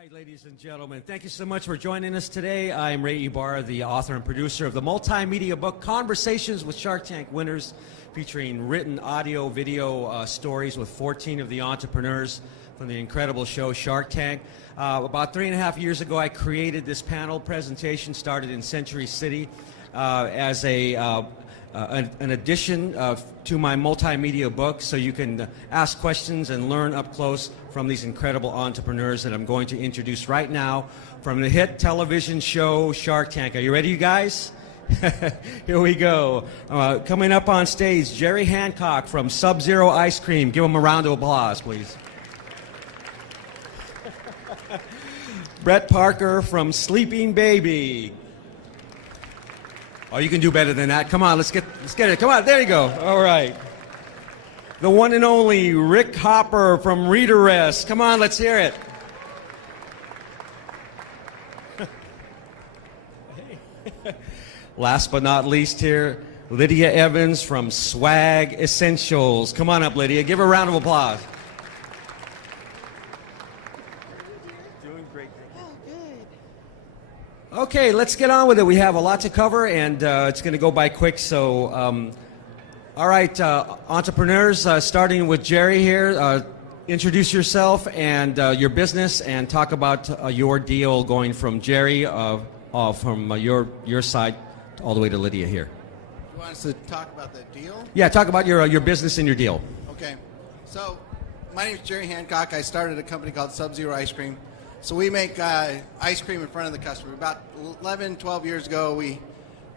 right, ladies and gentlemen, thank you so much for joining us today. I'm Rey Ybarra, the author and producer of the multimedia book Conversations with Shark Tank Winners, featuring written audio, video stories with 14 of the entrepreneurs from the incredible show Shark Tank. About 3.5 years ago, I created this panel presentation, started in Century City as an addition to my multimedia book, so you can ask questions and learn up close from these incredible entrepreneurs that I'm going to introduce right now from the hit television show Shark Tank. Are you ready, you guys? Here we go. Coming up on stage, Jerry Hancock from Sub-Zero Ice Cream. Give him a round of applause, please. Brett Parker from Sleeping Baby. Oh, you can do better than that. Come on, let's get it. Come on, there you go. All right. The one and only Rick Hopper from Readeress. Come on, let's hear it. Last but not least here, Lydia Evans from Swag Essentials. Come on up, Lydia. Give her a round of applause. Doing great. Oh, good. Okay, let's get on with it. We have a lot to cover, and it's going to go by quick. So, all right, entrepreneurs, starting with Jerry here. Introduce yourself and your business, and talk about your deal going from Jerry, from your side, all the way to Lydia here. You want us to talk about the deal? Yeah, talk about your business and your deal. Okay. So, my name is Jerry Hancock. I started a company called Sub-Zero Ice Cream. So we make ice cream in front of the customer. About 11, 12 years ago,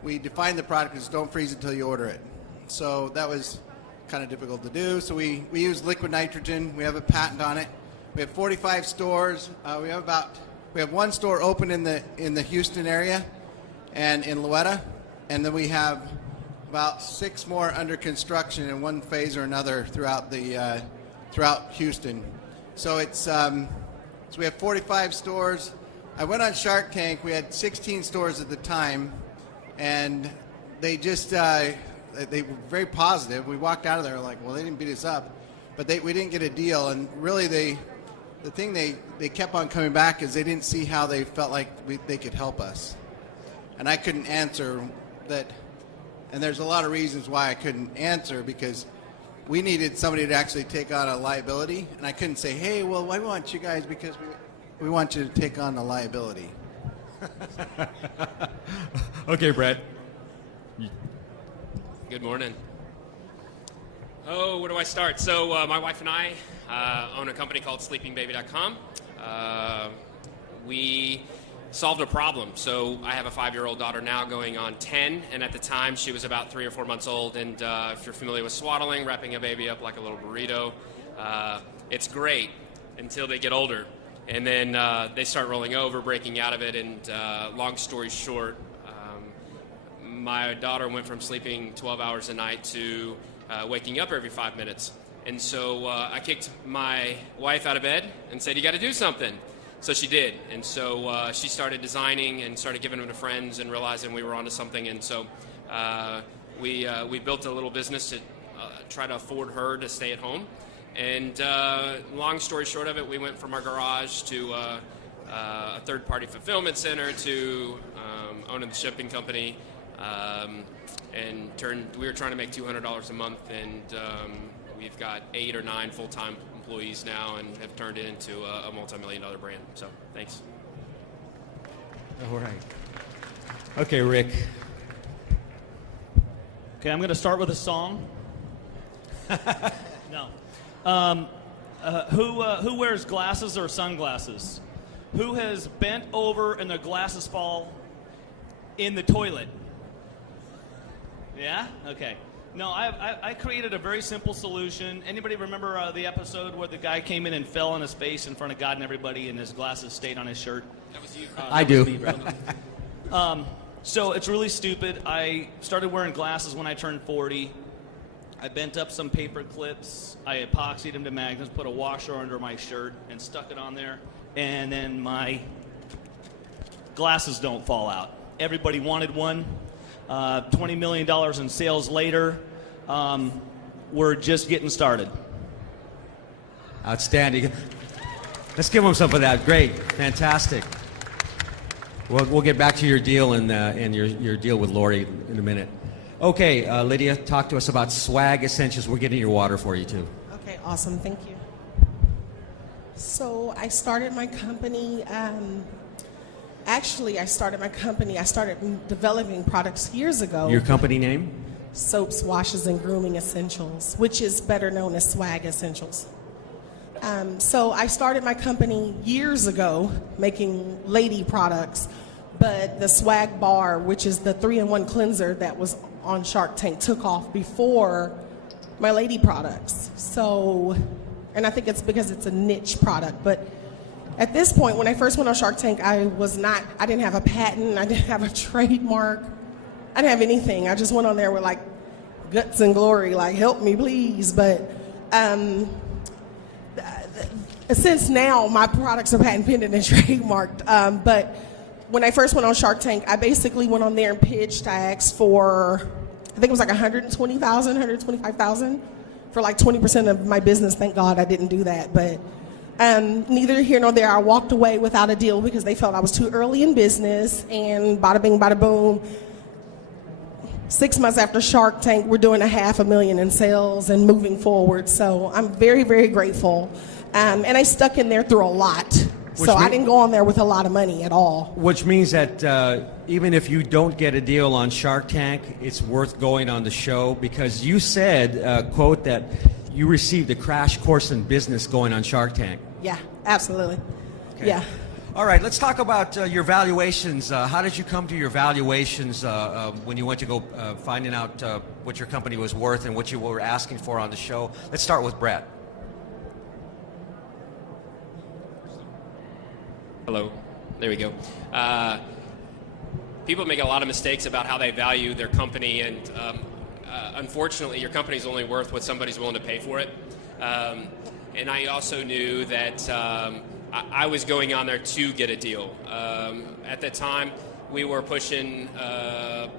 we defined the product as don't freeze until you order it. So that was kind of difficult to do. So we use liquid nitrogen. We have a patent on it. We have 45 stores. We have one store open in the Houston area and in Louetta, and then we have about 6 more under construction in one phase or another throughout Houston. So it's so we have 45 stores. I went on Shark Tank. We had 16 stores at the time, and they just they were very positive. We walked out of there like, well, they didn't beat us up, but we didn't get a deal. And really, the thing they kept on coming back is they didn't see how they felt like they could help us, and I couldn't answer that. And there's a lot of reasons why I couldn't answer, because we needed somebody to actually take on a liability, and I couldn't say, hey, well, I want you guys because we want you to take on the liability. Okay, Brett. Good morning. Oh, where do I start? So my wife and I own a company called SleepingBaby.com. We solved a problem. So I have a 5-year-old daughter now going on 10, and at the time she was about 3 or 4 months old. And if you're familiar with swaddling, wrapping a baby up like a little burrito, it's great until they get older. And then they start rolling over, breaking out of it, and long story short, my daughter went from sleeping 12 hours a night to waking up every 5 minutes. And so I kicked my wife out of bed and said, you got to do something. So she did. And so she started designing and started giving them to friends and realizing we were onto something. And so we built a little business to try to afford her to stay at home. And long story short of it, we went from our garage to a third-party fulfillment center to owning the shipping company. And we were trying to make $200 a month, and we've got 8 or 9 full-time employees now and have turned it into a multi-million-dollar brand. So thanks. All right. Okay, Rick. Okay, I'm going to start with a song. No. Who wears glasses or sunglasses? Who has bent over and their glasses fall in the toilet? Yeah? Okay. No, I created a very simple solution. Anybody remember the episode where the guy came in and fell on his face in front of God and everybody, and his glasses stayed on his shirt? That was you. I do. Me, so it's really stupid. I started wearing glasses when I turned 40. I bent up some paper clips. I epoxied them to magnets, put a washer under my shirt, and stuck it on there. And then my glasses don't fall out. Everybody wanted one. $20 million in sales later. We're just getting started. Outstanding. Let's give them some of that. Great. Fantastic. We'll get back to your deal and your deal with Lori in a minute. Okay, Lydia, talk to us about Swag Essentials. We're getting your water for you, too. Okay, awesome. Thank you. So I started my company. I started developing products years ago. Your company name? Soaps, washes, and grooming essentials, which is better known as Swag Essentials. So I started my company years ago making lady products, but the Swag Bar, which is the 3-in-1 cleanser that was on Shark Tank, took off before my lady products. So, and I think it's because it's a niche product, but at this point, when I first went on Shark Tank, I didn't have a patent, I didn't have a trademark, I didn't have anything. I just went on there with like guts and glory, like help me please. But since now my products are patent pending and trademarked. But when I first went on Shark Tank, I basically went on there and pitched. I asked for, I think it was like $120,000, $125,000 for like 20% of my business. Thank God I didn't do that. But neither here nor there, I walked away without a deal because they felt I was too early in business, and bada bing, bada boom. 6 months after Shark Tank, we're doing $500,000 in sales and moving forward. So I'm very, very grateful. And I stuck in there through a lot. I didn't go on there with a lot of money at all. Which means that even if you don't get a deal on Shark Tank, it's worth going on the show, because you said, quote, that you received a crash course in business going on Shark Tank. Yeah, absolutely. Okay. Yeah. All right, let's talk about your valuations. How did you come to your valuations when you went to go finding out what your company was worth and what you were asking for on the show? Let's start with Brett. Hello. There we go. People make a lot of mistakes about how they value their company, and unfortunately, your company's only worth what somebody's willing to pay for it. And I also knew that I was going on there to get a deal. At the time, we were pushing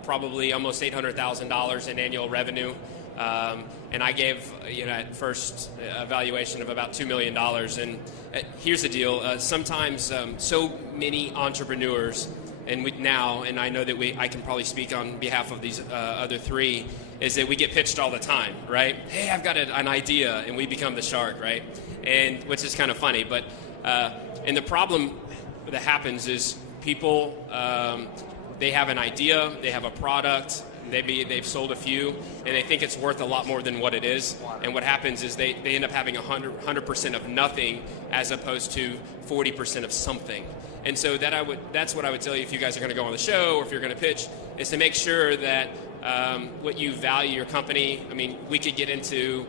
probably almost $800,000 in annual revenue. And I gave, at first a valuation of about $2 million. And here's the deal. Sometimes so many entrepreneurs, and I know that I can probably speak on behalf of these other three, is that we get pitched all the time, right? Hey, I've got an idea, and we become the shark, right? And which is kind of funny. But and the problem that happens is people, they have an idea, they have a product, they've sold a few, and they think it's worth a lot more than what it is. And what happens is they end up having 100% of nothing as opposed to 40% of something. And so that's what I would tell you if you guys are going to go on the show or if you're going to pitch, is to make sure that what you value your company. I mean, we could get into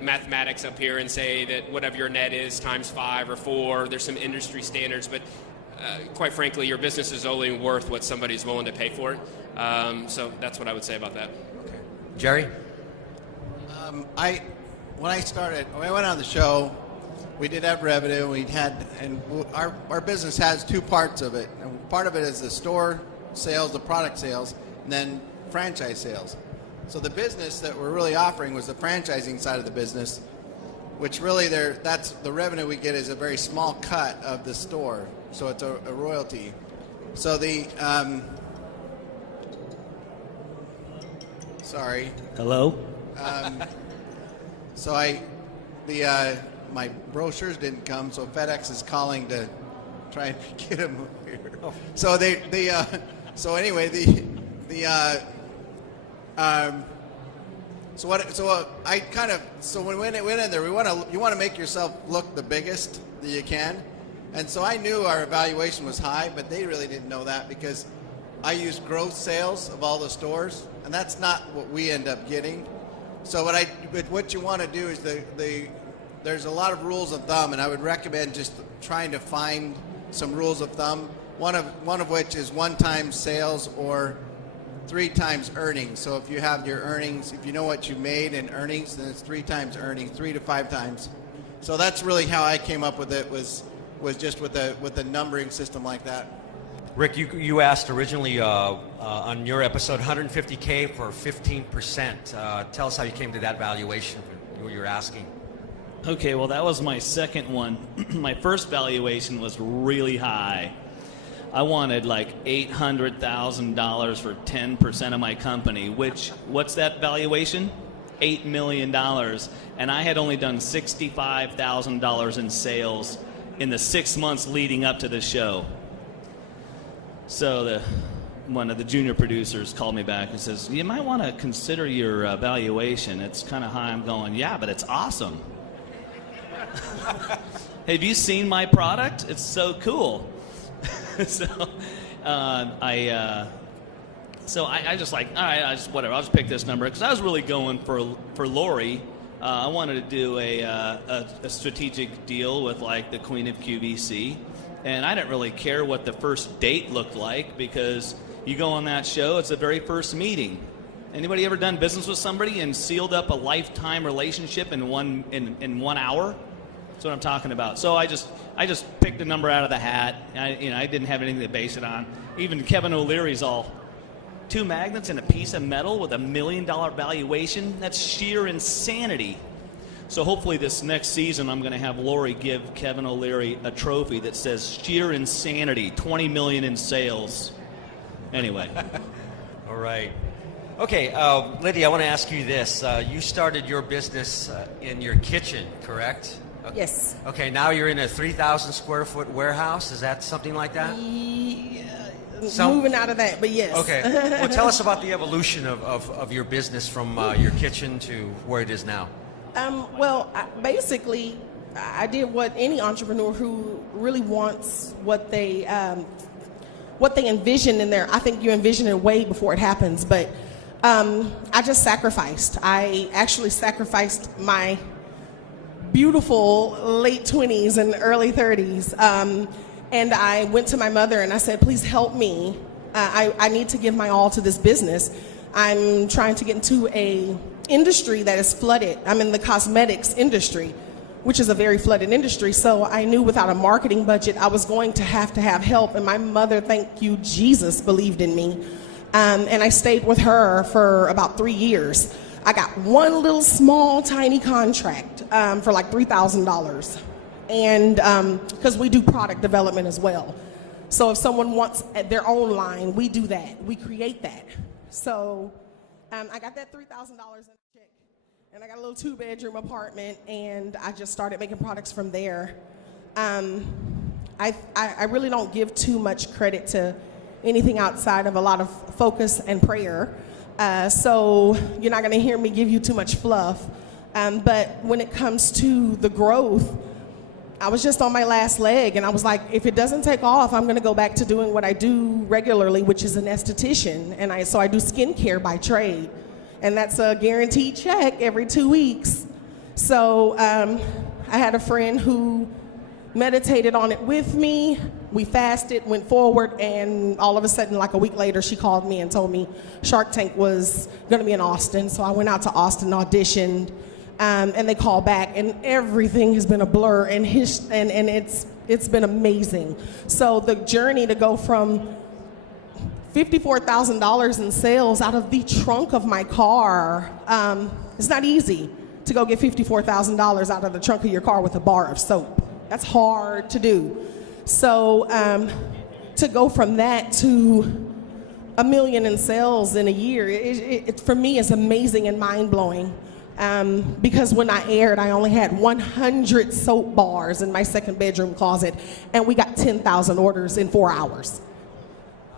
mathematics up here and say that whatever your net is times 5 or 4, there's some industry standards, but quite frankly, your business is only worth what somebody's willing to pay for it. So that's what I would say about that. Okay. Jerry? When I went on the show, we did have revenue. Our business has two parts of it. And part of it is the store sales, the product sales, and then franchise sales. So the business that we're really offering was the franchising side of the business, which really that's the revenue we get is a very small cut of the store. So it's a royalty. So sorry. Hello? My brochures didn't come, so FedEx is calling to try and get them here. Oh. So when we went in there, you want to make yourself look the biggest that you can. And so I knew our evaluation was high, but they really didn't know that because I used gross sales of all the stores, and that's not what we end up getting. So what you want to do is there's a lot of rules of thumb, and I would recommend just trying to find some rules of thumb. One of which is 1 time sales or 3 times earnings. So if you have your earnings, if you know what you made in earnings, then it's 3 times earnings, 3 to 5 times. So that's really how I came up with it. Was just with a numbering system like that. Rick, you asked originally on your episode $150K for 15%. Tell us how you came to that valuation you're asking. Okay, well, that was my second one. My first valuation was really high. I wanted like $800,000 for 10% of my company, which, what's that valuation? $8 million. And I had only done $65,000 in sales in the 6 months leading up to the show. So one of the junior producers called me back and says, you might want to consider your valuation. It's kind of high. I'm going, yeah, but it's awesome. Have you seen my product? It's so cool. So I just like, all right, whatever. I'll just pick this number because I was really going for Lori. I wanted to do a strategic deal with like the Queen of QVC, and I didn't really care what the first date looked like because you go on that show, it's the very first meeting. Anybody ever done business with somebody and sealed up a lifetime relationship in one hour? That's what I'm talking about. So I just picked a number out of the hat. I didn't have anything to base it on. Even Kevin O'Leary's all, 2 magnets and a piece of metal with $1 million valuation? That's sheer insanity. So hopefully this next season I'm going to have Lori give Kevin O'Leary a trophy that says sheer insanity, 20 million in sales. Anyway. All right. Okay, Lydia, I want to ask you this. You started your business in your kitchen, correct? Okay. Yes. Okay, now you're in a 3,000 square foot warehouse. Is that something like that? Yeah, moving out of that, but yes. Okay. Well, tell us about the evolution of your business from your kitchen to where it is now. Basically, I did what any entrepreneur who really wants what they envision in there. I think you envision it way before it happens, but I just sacrificed. I actually sacrificed my beautiful late 20s and early 30s. And I went to my mother and I said, please help me. I need to give my all to this business. I'm trying to get into a industry that is flooded. I'm in the cosmetics industry, which is a very flooded industry. So I knew without a marketing budget, I was going to have help. And my mother, thank you, Jesus, believed in me. And I stayed with her for about 3 years. I got one little small tiny contract for like $3,000, and because we do product development as well. So if someone wants their own line, we do that. We create that. So I got that $3,000 in a check, and I got a little 2-bedroom apartment, and I just started making products from there. I really don't give too much credit to anything outside of a lot of focus and prayer. So you're not going to hear me give you too much fluff. But when it comes to the growth, I was just on my last leg, and I was like, if it doesn't take off, I'm going to go back to doing what I do regularly, which is an esthetician. And so I do skincare by trade, and that's a guaranteed check every 2 weeks. So I had a friend who meditated on it with me. We fasted, went forward, and all of a sudden, like a week later, she called me and told me Shark Tank was going to be in Austin. So I went out to Austin, auditioned, and they called back, and everything has been a blur, and it's been amazing. So the journey to go from $54,000 in sales out of the trunk of my car, it's not easy to go get $54,000 out of the trunk of your car with a bar of soap. That's hard to do. So to go from that to $1 million in sales in a year, it for me is amazing and mind-blowing. Because when I aired, I only had 100 soap bars in my 2nd bedroom closet, and we got 10,000 orders in 4 hours.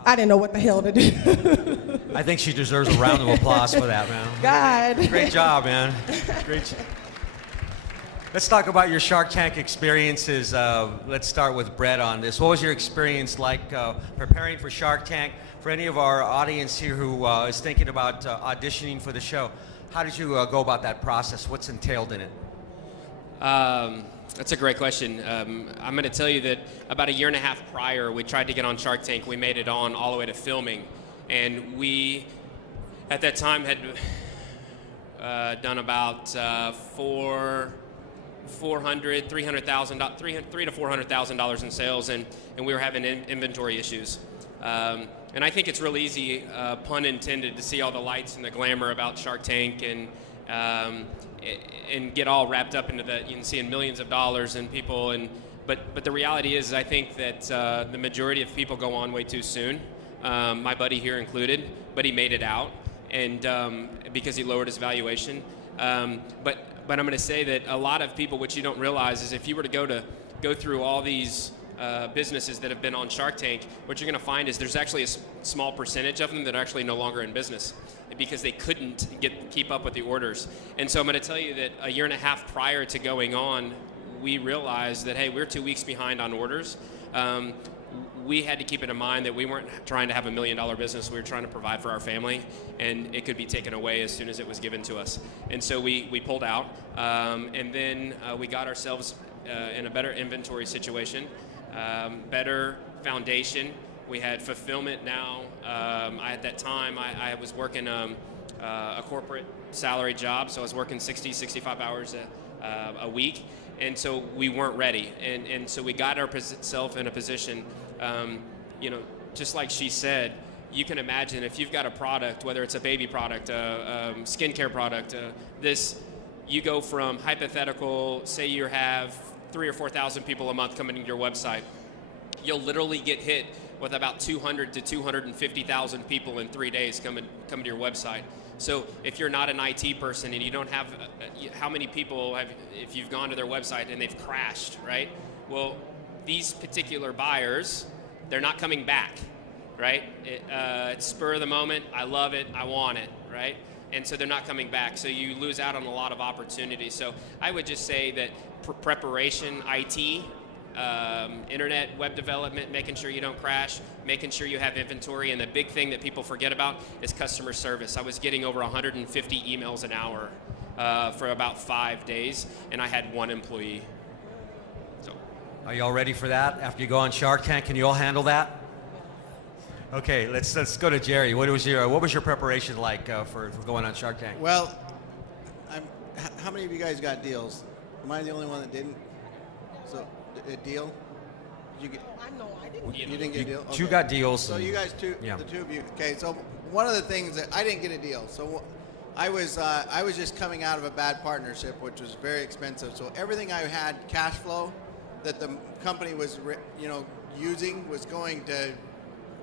I didn't know what the hell to do. I think she deserves a round of applause for that, man. God. Great job, man. Great job. Let's talk about your Shark Tank experiences. Let's start with Brett on this. What was your experience like preparing for Shark Tank? For any of our audience here who is thinking about auditioning for the show, how did you go about that process? What's entailed in it? That's a great question. I'm going to tell you that about 1.5 years prior, we tried to get on Shark Tank. We made it on all the way to filming. And we, at that time, had done about $300,000 to $400,000 in sales, and we were having inventory issues. And I think it's real easy, pun intended, to see all the lights and the glamour about Shark Tank and get all wrapped up into the, you can see in millions of dollars and people, but the reality is, I think that the majority of people go on way too soon, my buddy here included, but he made it out, and because he lowered his valuation. But I'm going to say that a lot of people, what you don't realize is if you were to go through all these businesses that have been on Shark Tank, what you're going to find is there's actually a small percentage of them that are actually no longer in business because they couldn't keep up with the orders. And so I'm going to tell you that a year and a half prior to going on, we realized that, hey, we're 2 weeks behind on orders. We had to keep it in mind that we weren't trying to have $1 million business. We were trying to provide for our family, and it could be taken away as soon as it was given to us. And so we pulled out, and then we got ourselves in a better inventory situation, better foundation. We had fulfillment now. At that time, I was working a corporate salary job, so I was working 60, 65 hours a week, and so we weren't ready. And so we got ourselves in a position, just like she said, you can imagine if you've got a product, whether it's a baby product, a skincare product, you go from hypothetical, say you have 3,000 or 4,000 people a month coming to your website, you'll literally get hit with about 200 to 250,000 people in 3 days coming to your website. So if you're not an IT person and you don't have, how many people have, if you've gone to their website and they've crashed, right? Well, these particular buyers, they're not coming back, right? It's spur of the moment, I love it, I want it, right? And so they're not coming back. So you lose out on a lot of opportunities. So I would just say that preparation, IT, internet, web development, making sure you don't crash, making sure you have inventory, and the big thing that people forget about is customer service. I was getting over 150 emails an hour for about 5 days, and I had one employee. So, Are you all ready for that? After you go on Shark Tank, can you all handle that? Okay, let's go to Jerry. What was your preparation like for going on Shark Tank? Well, how many of you guys got deals? Am I the only one that didn't? So, a deal? Did you get? No, I didn't. You didn't get a deal? Okay. You got deals. So you guys Yeah. the two of you. Okay, so one of the things that I didn't get a deal. So I was just coming out of a bad partnership, which was very expensive. So everything I had cash flow that the company was using was going to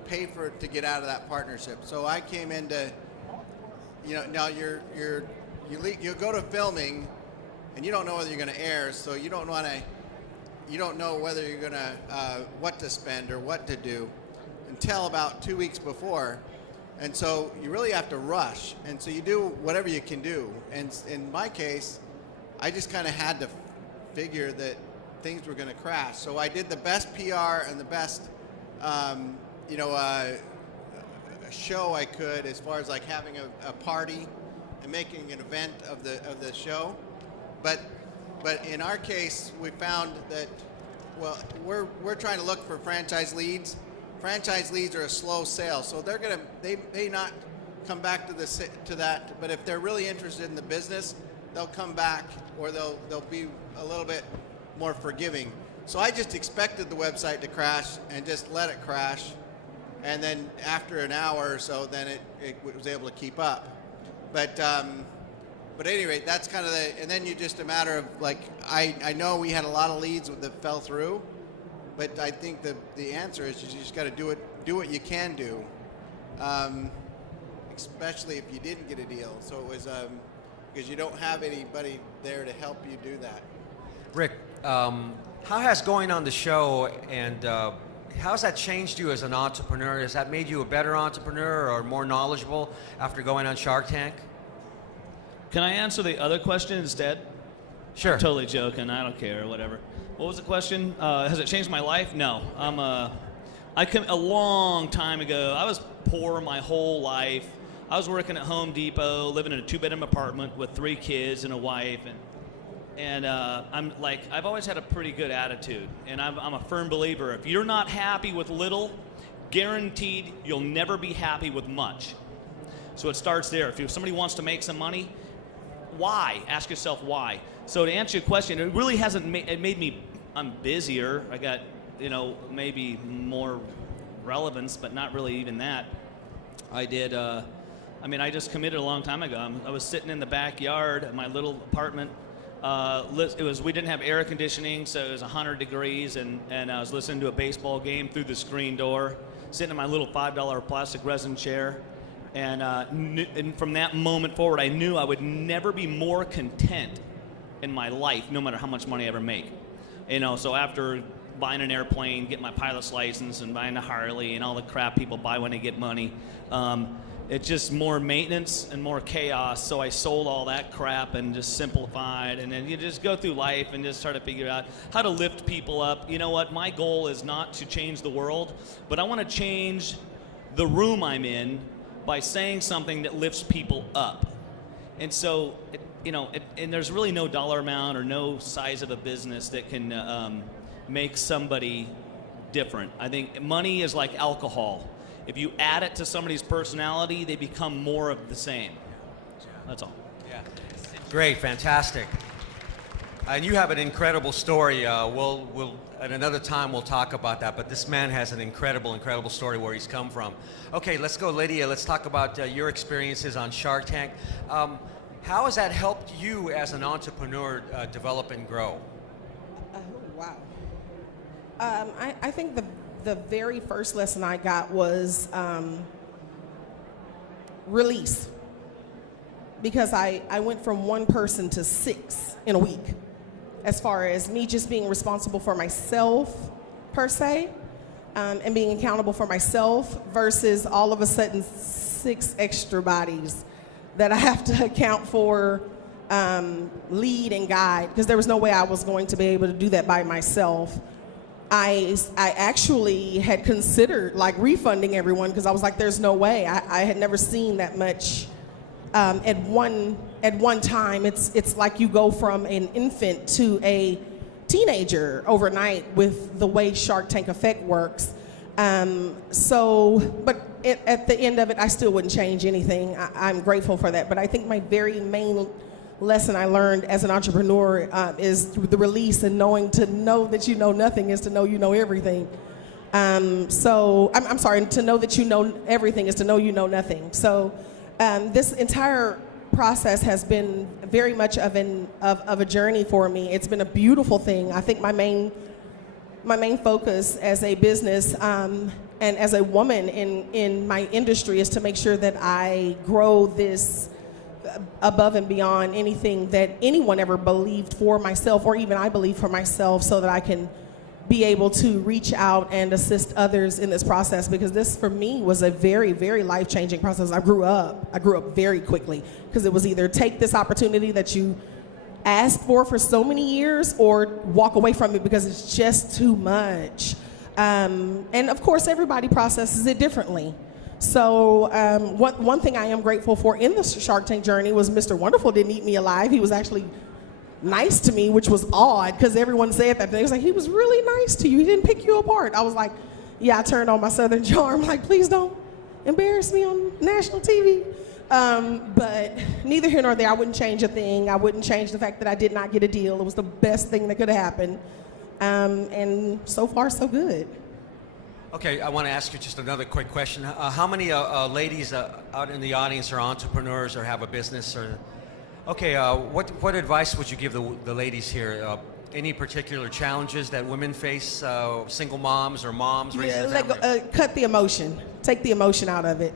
pay for it to get out of that partnership. So I came into, now you go to filming, and you don't know whether you're going to air, so you don't know whether you're going to what to spend or what to do until about 2 weeks before. And so you really have to rush. And so you do whatever you can do. And in my case, I just kind of had to figure that things were going to crash. So I did the best PR and the best, show I could, as far as like having a party and making an event of the show. But in our case, we found that, well, we're trying to look for franchise leads. Franchise leads are a slow sale, so they may not come back to that. But if they're really interested in the business, they'll come back, or they'll be a little bit more forgiving. So I just expected the website to crash and just let it crash, and then after an hour or so, then it was able to keep up. But at any rate, that's kind of and then you just a matter of like, I know we had a lot of leads that fell through, but I think the answer is you just got to do what you can do, especially if you didn't get a deal. So it was because you don't have anybody there to help you do that. Rick, how has going on the show and how has that changed you as an entrepreneur? Has that made you a better entrepreneur or more knowledgeable after going on Shark Tank? Can I answer the other question instead? Sure. I'm totally joking. I don't care. Whatever. What was the question? Has it changed my life? No. A long time ago, I was poor my whole life. I was working at Home Depot, living in a 2-bedroom apartment with 3 kids and a wife, and I've always had a pretty good attitude, and I'm a firm believer. If you're not happy with little, guaranteed you'll never be happy with much. So it starts there. If somebody wants to make some money, why? Ask yourself why. So to answer your question, it really hasn't made me, I'm busier. I got, maybe more relevance, but not really even that. I did I mean, I just committed a long time ago. I was sitting in the backyard of my little apartment. We didn't have air conditioning, so it was 100 degrees, and I was listening to a baseball game through the screen door, sitting in my little $5 plastic resin chair. And from that moment forward, I knew I would never be more content in my life, no matter how much money I ever make. So after buying an airplane, getting my pilot's license, and buying a Harley, and all the crap people buy when they get money, it's just more maintenance and more chaos. So I sold all that crap and just simplified. And then you just go through life and just try to figure out how to lift people up. You know what? My goal is not to change the world, but I want to change the room I'm in by saying something that lifts people up. And so, and there's really no dollar amount or no size of a business that can make somebody different. I think money is like alcohol. If you add it to somebody's personality, they become more of the same. That's all. Yeah. Great, fantastic. And you have an incredible story. We'll at another time we'll talk about that. But this man has an incredible story where he's come from. Okay, let's go, Lydia. Let's talk about your experiences on Shark Tank. How has that helped you as an entrepreneur develop and grow? Wow. I think the very first lesson I got was release. Because I went from one person to 6 in a week, as far as me just being responsible for myself, per se, and being accountable for myself, versus all of a sudden 6 extra bodies that I have to account for, lead and guide, because there was no way I was going to be able to do that by myself. I actually had considered like refunding everyone, because I was like, there's no way. I had never seen that much at one time. It's like you go from an infant to a teenager overnight with the way Shark Tank Effect works. But at the end of it, I still wouldn't change anything. I'm grateful for that. But I think my very main lesson I learned as an entrepreneur is the release, and to know that you know nothing is to know you know everything. I'm sorry, to know that you know everything is to know you know nothing. So this entire process has been very much of a journey for me. It's been a beautiful thing. I think my main focus as a business and as a woman in my industry is to make sure that I grow this above and beyond anything that anyone ever believed for myself, or even I believe for myself, so that I can be able to reach out and assist others in this process, because this for me was a very, very life-changing process. I grew up very quickly, because it was either take this opportunity that you asked for so many years, or walk away from it because it's just too much. And of course, everybody processes it differently. So one thing I am grateful for in the Shark Tank journey was Mr. Wonderful didn't eat me alive. He was actually nice to me, which was odd, because everyone said that. They was like, he was really nice to you. He didn't pick you apart. I was like, yeah, I turned on my Southern charm. Like, please don't embarrass me on national TV. But neither here nor there. I wouldn't change a thing. I wouldn't change the fact that I did not get a deal. It was the best thing that could have happened. And so far, so good. Okay, I want to ask you just another quick question. How many ladies out in the audience are entrepreneurs or have a business? Okay, what advice would you give the ladies here? Any particular challenges that women face, single moms or moms raising a family? Cut the emotion. Take the emotion out of it.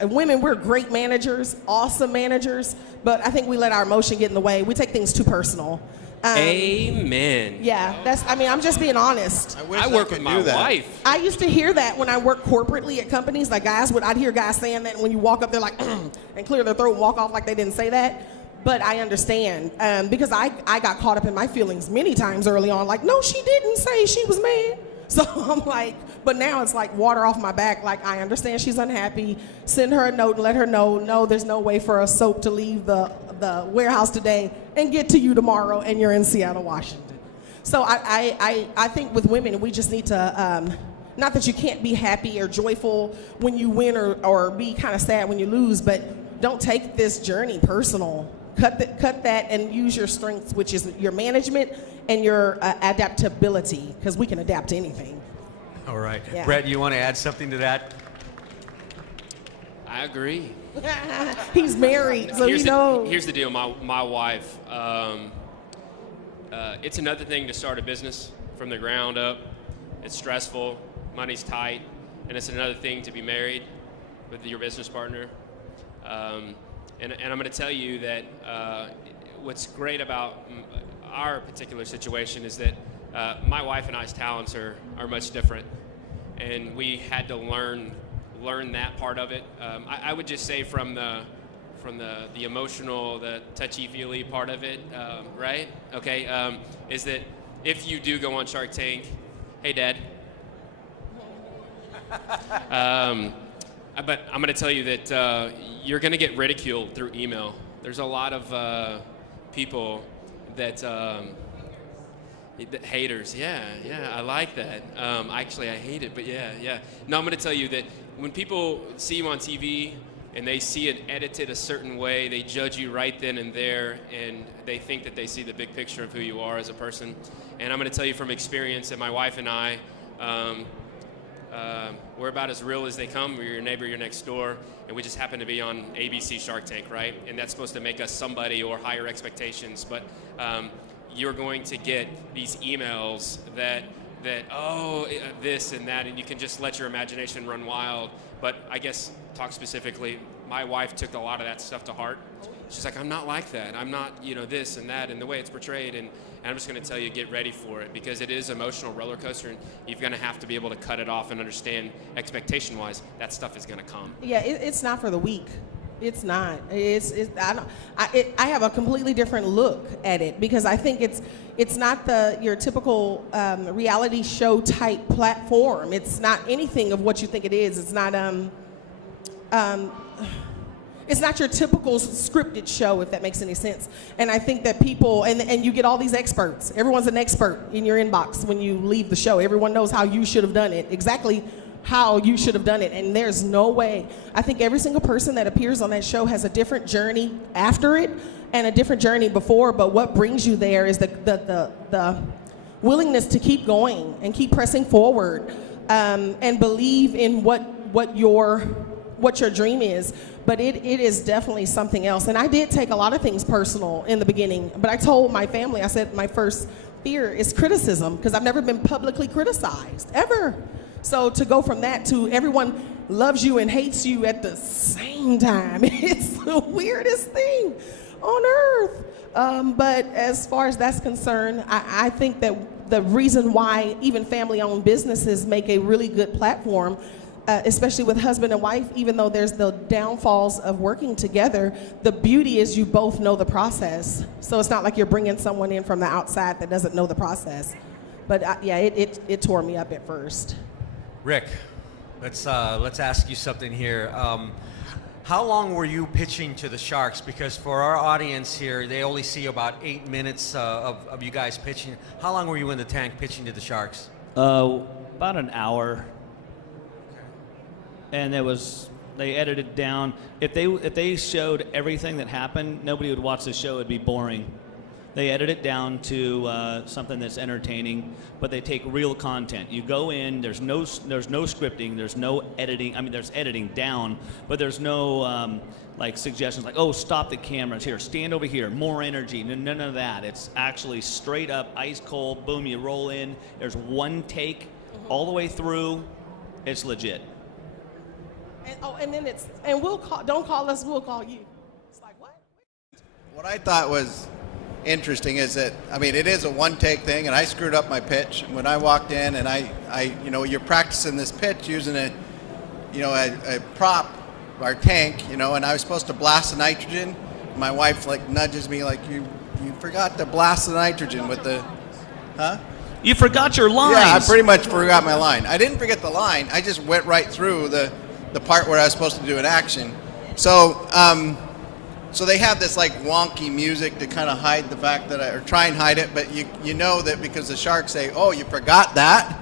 Women, we're great managers, awesome managers, but I think we let our emotion get in the way. We take things too personal. Amen. Yeah, I'm just being honest. I work with my wife. I used to hear that when I worked corporately at companies. Like I'd hear guys saying that, and when you walk up, they're like, and clear their throat and walk off like they didn't say that. But I understand, because I got caught up in my feelings many times early on. Like, no, she didn't say she was mad. So I'm like, but now it's like water off my back. Like, I understand she's unhappy. Send her a note and let her know, no, there's no way for a soap to leave the warehouse today and get to you tomorrow, and you're in Seattle, Washington. So I think with women, we just need to, not that you can't be happy or joyful when you win or be kind of sad when you lose, but don't take this journey personal. Cut that and use your strengths, which is your management and your adaptability, because we can adapt to anything. All right. Yeah. Brett, you want to add something to that? I agree. He's married, so he knows. Here's the deal. My wife. It's another thing to start a business from the ground up. It's stressful. Money's tight, and it's another thing to be married with your business partner. And I'm going to tell you that what's great about our particular situation is that my wife and I's talents are much different, and we had to learn that part of it. I would just say from the emotional, the touchy-feely part of it, right? Okay, is that if you do go on Shark Tank, hey, Dad. But I'm going to tell you that you're going to get ridiculed through email. There's a lot of people that haters. Yeah, I like that. Actually, I hate it, but yeah. No, I'm going to tell you that when people see you on TV and they see it edited a certain way, they judge you right then and there, and they think that they see the big picture of who you are as a person. And I'm going to tell you from experience that my wife and I, we're about as real as they come. We're your neighbor, your next door, and we just happen to be on ABC Shark Tank, right? And that's supposed to make us somebody or higher expectations. But you're going to get these emails that this and that, and you can just let your imagination run wild. But I guess, talk specifically, my wife took a lot of that stuff to heart. She's like, I'm not like that. I'm not, this and that, and the way it's portrayed. And I'm just going to tell you, get ready for it, because it is an emotional roller coaster, and you're going to have to be able to cut it off and understand expectation-wise that stuff is going to come. Yeah, it's not for the weak. It's not. I have a completely different look at it, because I think it's not your typical reality show type platform. It's not anything of what you think it is. It's not it's not your typical scripted show, if that makes any sense. And I think that people, and you get all these experts. Everyone's an expert in your inbox when you leave the show. Everyone knows how you should have done it, exactly how you should have done it. And there's no way. I think every single person that appears on that show has a different journey after it and a different journey before. But what brings you there is the willingness to keep going and keep pressing forward, and believe in what your dream is. But it is definitely something else. And I did take a lot of things personal in the beginning, but I told my family, I said my first fear is criticism, because I've never been publicly criticized, ever. So to go from that to everyone loves you and hates you at the same time, it's the weirdest thing on earth. But as far as that's concerned, I think that the reason why even family-owned businesses make a really good platform, especially with husband and wife, even though there's the downfalls of working together, the beauty is you both know the process. So it's not like you're bringing someone in from the outside that doesn't know the process. But it tore me up at first. Rick, let's ask you something here. How long were you pitching to the Sharks? Because for our audience here, they only see about 8 minutes of you guys pitching. How long were you in the tank pitching to the Sharks? About an hour. And they edited it down. If they showed everything that happened, nobody would watch the show. It'd be boring. They edit it down to something that's entertaining, but they take real content. You go in, there's no scripting, there's no editing. I mean, there's editing down, but there's no like suggestions like, oh, stop the cameras here, stand over here, more energy. None of that. It's actually straight up, ice cold, boom, you roll in. There's one take all the way through. It's legit. And then don't call us, we'll call you. It's like, what? What I thought was interesting is that, it is a one-take thing, and I screwed up my pitch when I walked in, and I you're practicing this pitch using a prop, our tank, and I was supposed to blast the nitrogen. My wife nudges me like, you forgot to blast the nitrogen with the, huh? You forgot your lines. Yeah, I pretty much forgot my line. I didn't forget the line. I just went right through the part where I was supposed to do an action. So, so they have this wonky music to kind of hide the fact that or try and hide it, but you know that because the Sharks say, oh, you forgot that.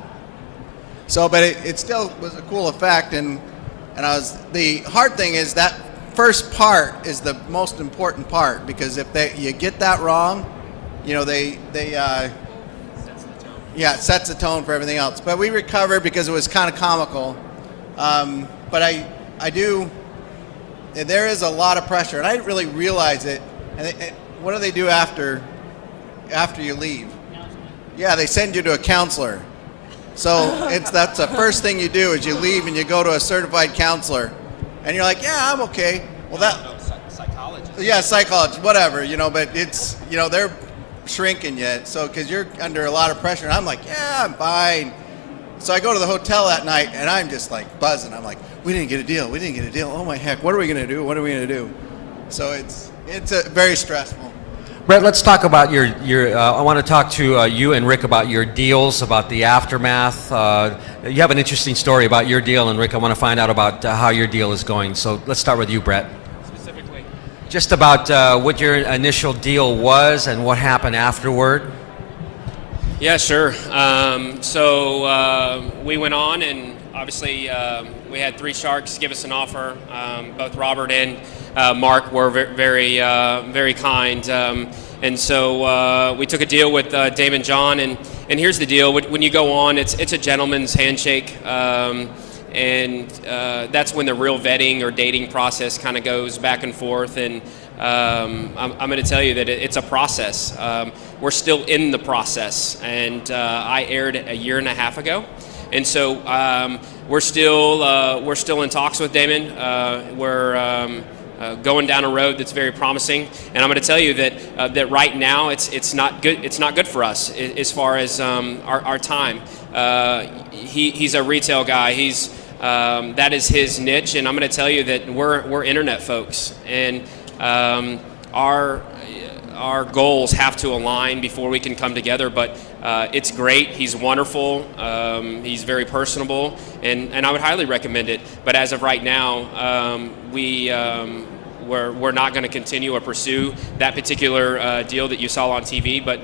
So, but it still was a cool effect, and the hard thing is that first part is the most important part, because if you get that wrong, it sets the tone for everything else. But we recovered because it was kind of comical. But I do there is a lot of pressure, and I didn't really realize it. And what do they do after you leave? Yeah, they send you to a counselor. So that's the first thing you do is you leave and you go to a certified counselor, and you're like, yeah, I'm okay. Well, Psychologist. yeah, psychologist, whatever, but it's, they're shrinking you, so, because you're under a lot of pressure, and I'm like, yeah, I'm fine. So I go to the hotel that night, and I'm just like buzzing. I'm like, we didn't get a deal. Oh my heck, what are we going to do? So it's very stressful. Brett, let's talk about your I want to talk to you and Rick about your deals, about the aftermath. You have an interesting story about your deal, and Rick, I want to find out about how your deal is going. So let's start with you, Brett. Specifically. Just about what your initial deal was and what happened afterward. Yeah, sure. So we went on, and obviously we had 3 sharks give us an offer. Both Robert and Mark were very kind. And so we took a deal with Damon John. And here's the deal. When you go on, it's a gentleman's handshake. And that's when the real vetting or dating process kind of goes back and forth. And I'm going to tell you that it's a process. We're still in the process. And I aired a year and a half ago. And so we're still in talks with Damon. We're going down a road that's very promising, and I'm going to tell you that right now it's not good. It's not good for us as far as our time. He's a retail guy. That is his niche, and I'm going to tell you that we're internet folks, and our goals have to align before we can come together. But it's great. He's wonderful. He's very personable, and I would highly recommend it. But as of right now, we're not going to continue or pursue that particular deal that you saw on TV. But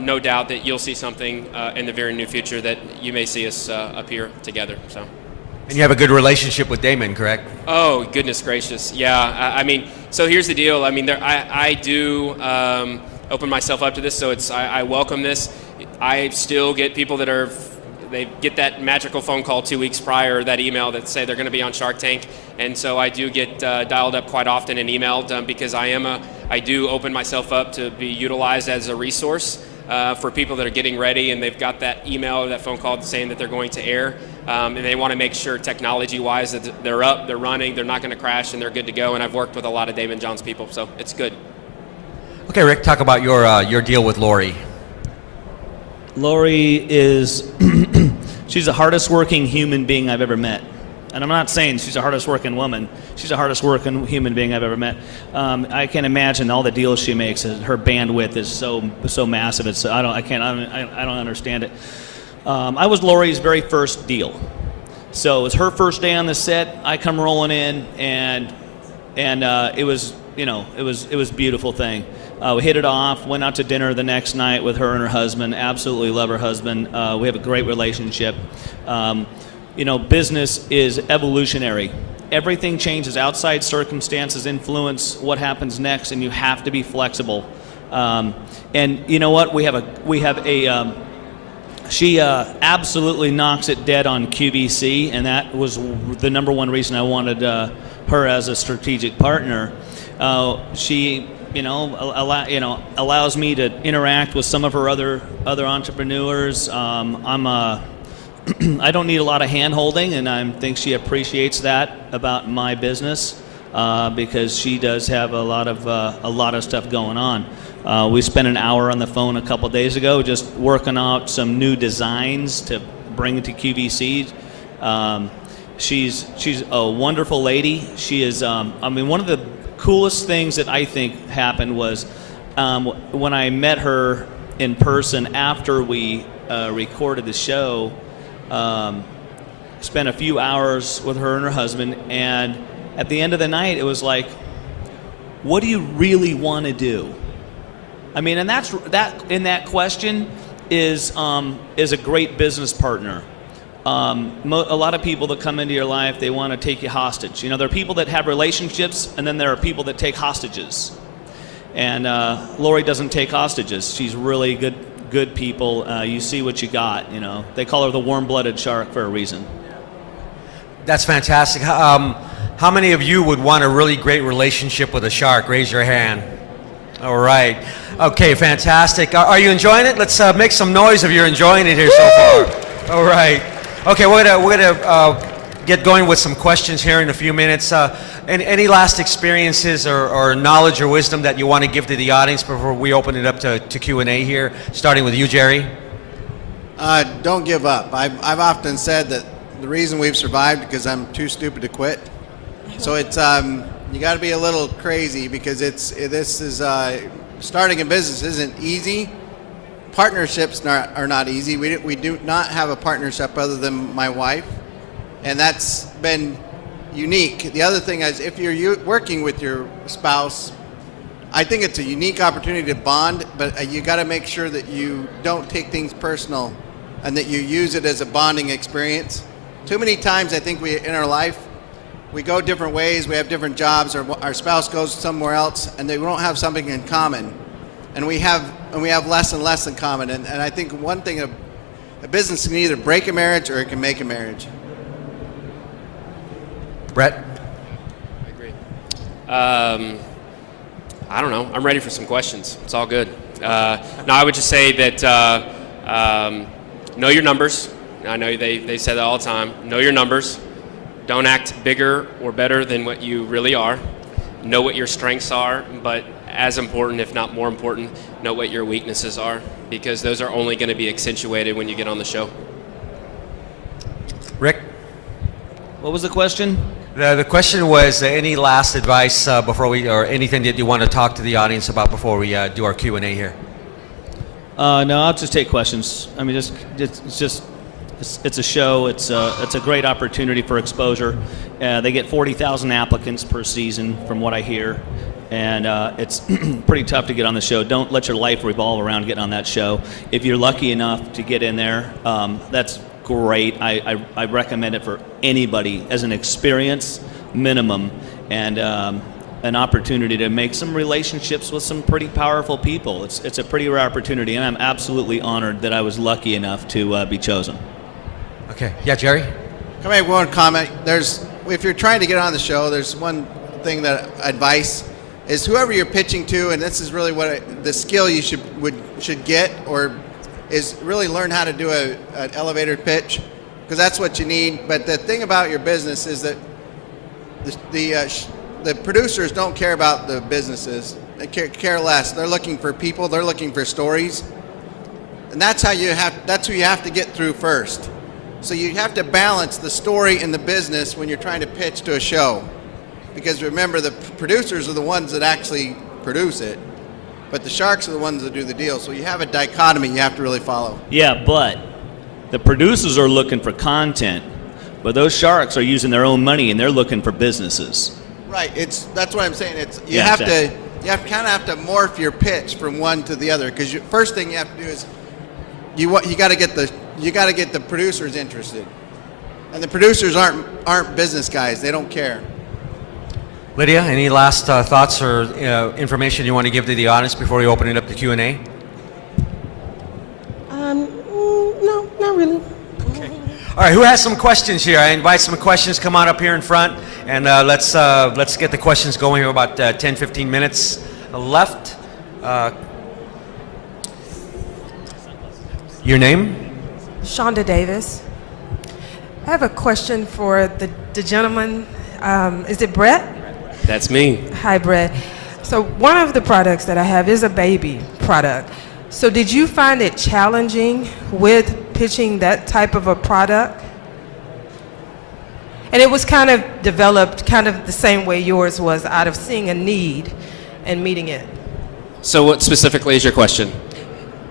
no doubt that you'll see something in the very near future that you may see us appear together. So. And you have a good relationship with Damon, correct? Oh, goodness gracious. Yeah. I mean, so here's the deal. I mean, I do open myself up to this, so I welcome this. I still get people that they get that magical phone call 2 weeks prior, that email that say they're going to be on Shark Tank. And so I do get dialed up quite often and emailed because I do open myself up to be utilized as a resource for people that are getting ready and they've got that email or that phone call saying that they're going to air. And they want to make sure technology-wise that they're up, they're running, they're not going to crash, and they're good to go. And I've worked with a lot of Damon John's people, so it's good. Okay, Rick, talk about your deal with Lori. Lori is, she's the hardest working human being I've ever met. And I'm not saying she's the hardest working woman. She's the hardest working human being I've ever met. I can imagine all the deals she makes. Her bandwidth is so massive. I don't understand it. I was Lori's very first deal. So it was her first day on the set. I come rolling in, and it was a beautiful thing. We hit it off, went out to dinner the next night with her and her husband. Absolutely love her husband. We have a great relationship. Business is evolutionary. Everything changes. Outside circumstances influence what happens next, and you have to be flexible. And you know what? She absolutely knocks it dead on QVC, and that was the number one reason I wanted her as a strategic partner. She, allows me to interact with some of her other entrepreneurs. I don't need a lot of hand-holding, and I think she appreciates that about my business because she does have a lot of stuff going on. We spent an hour on the phone a couple days ago just working out some new designs to bring to QVC. She's a wonderful lady. She is. One of the coolest things that I think happened was when I met her in person after we recorded the show. Spent a few hours with her and her husband, and at the end of the night, it was like, what do you really want to do? I mean, and in that question is a great business partner. A lot of people that come into your life, they want to take you hostage. There are people that have relationships, and then there are people that take hostages. And Lori doesn't take hostages. She's really good people. You see what you got. They call her the warm-blooded shark for a reason. That's fantastic. How many of you would want a really great relationship with a shark? Raise your hand. All right. Okay, fantastic. Are you enjoying it? Let's make some noise if you're enjoying it here so far. All right. Okay, we're gonna get going with some questions here in a few minutes. Any last experiences or knowledge or wisdom that you want to give to the audience before we open it up to Q&A here, starting with you, Jerry? Don't give up. I've often said that the reason we've survived because I'm too stupid to quit. So it's you got to be a little crazy because starting a business isn't easy. Partnerships are not easy. We do not have a partnership other than my wife, and that's been unique. The other thing is if you're working with your spouse, I think it's a unique opportunity to bond, but you got to make sure that you don't take things personal and that you use it as a bonding experience. Too many times I think in our life, we go different ways, we have different jobs, or our spouse goes somewhere else, and they don't have something in common. And we have less and less in common. And I think one thing, a business can either break a marriage or it can make a marriage. Brett? I agree. I don't know. I'm ready for some questions. It's all good. No, I would just say that know your numbers. I know they say that all the time. Know your numbers. Don't act bigger or better than what you really are. Know what your strengths are, but as important, if not more important, know what your weaknesses are, because those are only going to be accentuated when you get on the show. Rick? What was the question? The question was any last advice before or anything that you want to talk to the audience about before we do our Q&A here? No, I'll just take questions. I mean, it's a show. It's a great opportunity for exposure. They get 40,000 applicants per season, from what I hear, and it's pretty tough to get on the show. Don't let your life revolve around getting on that show. If you're lucky enough to get in there, that's great. I recommend it for anybody as an experience minimum, and an opportunity to make some relationships with some pretty powerful people. It's a pretty rare opportunity, and I'm absolutely honored that I was lucky enough to be chosen. Okay. Yeah, Jerry? Can I make one comment? If you're trying to get on the show, there's one thing that advice is whoever you're pitching to, and this is really what the skill you should get, or is really learn how to do an elevator pitch, because that's what you need. But the thing about your business is that the producers don't care about the businesses. They care less. They're looking for people. They're looking for stories, and that's who you have to get through first. So you have to balance the story and the business when you're trying to pitch to a show, because remember, the producers are the ones that actually produce it, but the sharks are the ones that do the deal. So you have a dichotomy you have to really follow. Yeah, but the producers are looking for content, but those sharks are using their own money and they're looking for businesses. Right. That's what I'm saying. You kind of have to morph your pitch from one to the other, because first thing you have to do is you got to get the producers interested, and the producers aren't business guys. They don't care. Lydia, any last thoughts or information you want to give to the audience before we open it up to Q&A? No, not really. Okay. All right, who has some questions here? I invite some questions. Come on up here in front, and let's get the questions going. We have about 10, 15 minutes left. Your name? Shonda Davis. I have a question for the gentleman. Is it Brett? That's me. Hi, Brett. So one of the products that I have is a baby product. So did you find it challenging with pitching that type of a product? And it was kind of developed kind of the same way yours was, out of seeing a need and meeting it. So what specifically is your question?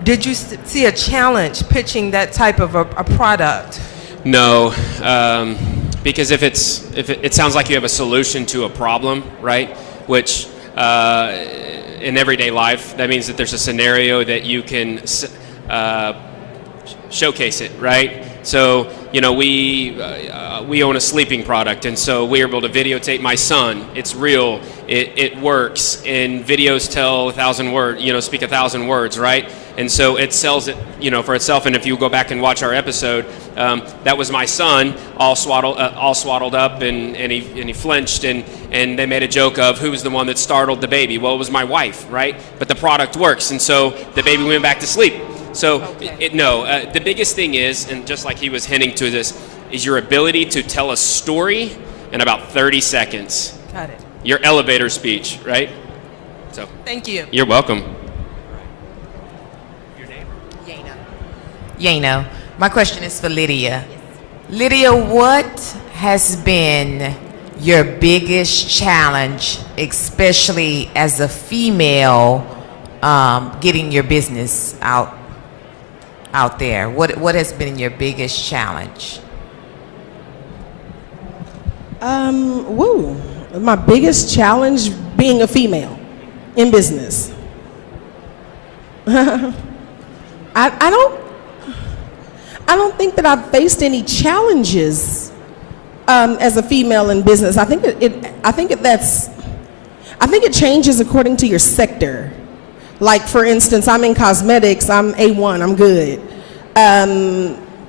Did you see a challenge pitching that type of a product? No, because if it sounds like you have a solution to a problem, right? Which in everyday life, that means that there's a scenario that you can showcase it, right? So we own a sleeping product, and so we're able to videotape my son. It's real. It works, and videos tell 1,000 words. Speak 1,000 words, right? And so it sells it, for itself. And if you go back and watch our episode, that was my son, all swaddled up, and he flinched, and they made a joke of who was the one that startled the baby. Well, it was my wife, right? But the product works, and so the baby went back to sleep. So the biggest thing is, and just like he was hinting to this, is your ability to tell a story in about 30 seconds. Got it. Your elevator speech, right? So Thank you. you're welcome. Yano. My question is for Lydia. Lydia, what has been your biggest challenge, especially as a female, getting your business out there? What has been your biggest challenge? My biggest challenge being a female in business. I don't think that I've faced any challenges as a female in business. I think it changes according to your sector. Like, for instance, I'm in cosmetics. I'm A1. I'm good.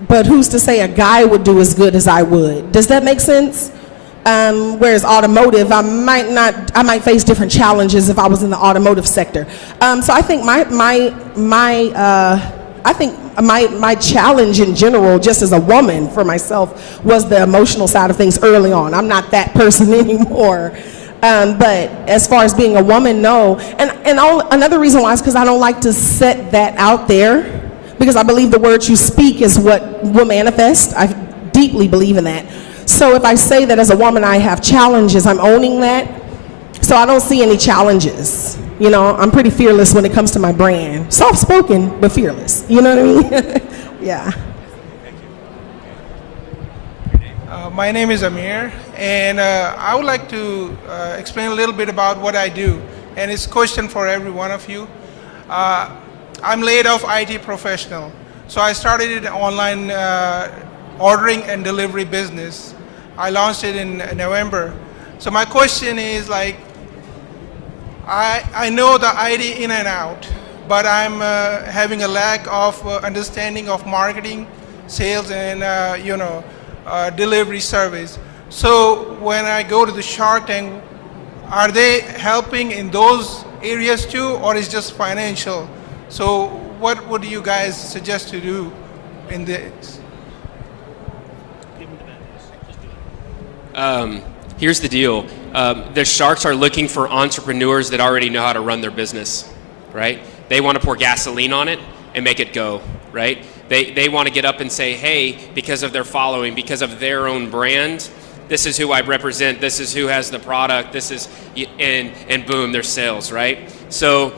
But who's to say a guy would do as good as I would? Does that make sense? Whereas automotive, I might face different challenges if I was in the automotive sector. So I think my challenge in general, just as a woman for myself, was the emotional side of things early on. I'm not that person anymore. But as far as being a woman, no. And another reason why is because I don't like to set that out there, because I believe the words you speak is what will manifest. I deeply believe in that. So if I say that as a woman I have challenges, I'm owning that. So I don't see any challenges. I'm pretty fearless when it comes to my brand. Soft-spoken, but fearless. You know what I mean? Yeah. My name is Amir, and I would like to explain a little bit about what I do. And it's a question for every one of you. I'm laid off IT professional. So I started an online ordering and delivery business. I launched it in November. So my question is, like, I know the IT in and out, but I'm having a lack of understanding of marketing, sales, and delivery service. So when I go to the Shark Tank, are they helping in those areas too, or is just financial? So what would you guys suggest to do in this? Here's the deal. The sharks are looking for entrepreneurs that already know how to run their business, right? They want to pour gasoline on it and make it go, right? They want to get up and say, hey, because of their following, because of their own brand, this is who I represent, this is who has the product, this is, and boom, their sales, right? So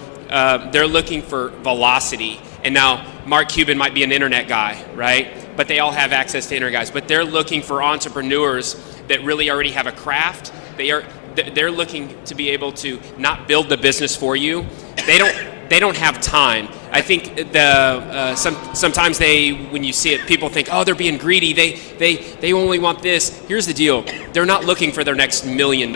they're looking for velocity. And now Mark Cuban might be an internet guy, right? But they all have access to internet guys. But they're looking for entrepreneurs that really already have a craft. They're looking to be able to not build the business for you. They don't have time. I think sometimes when you see it, people think, oh, they're being greedy. They only want this. Here's the deal. They're not looking for their next $1 million.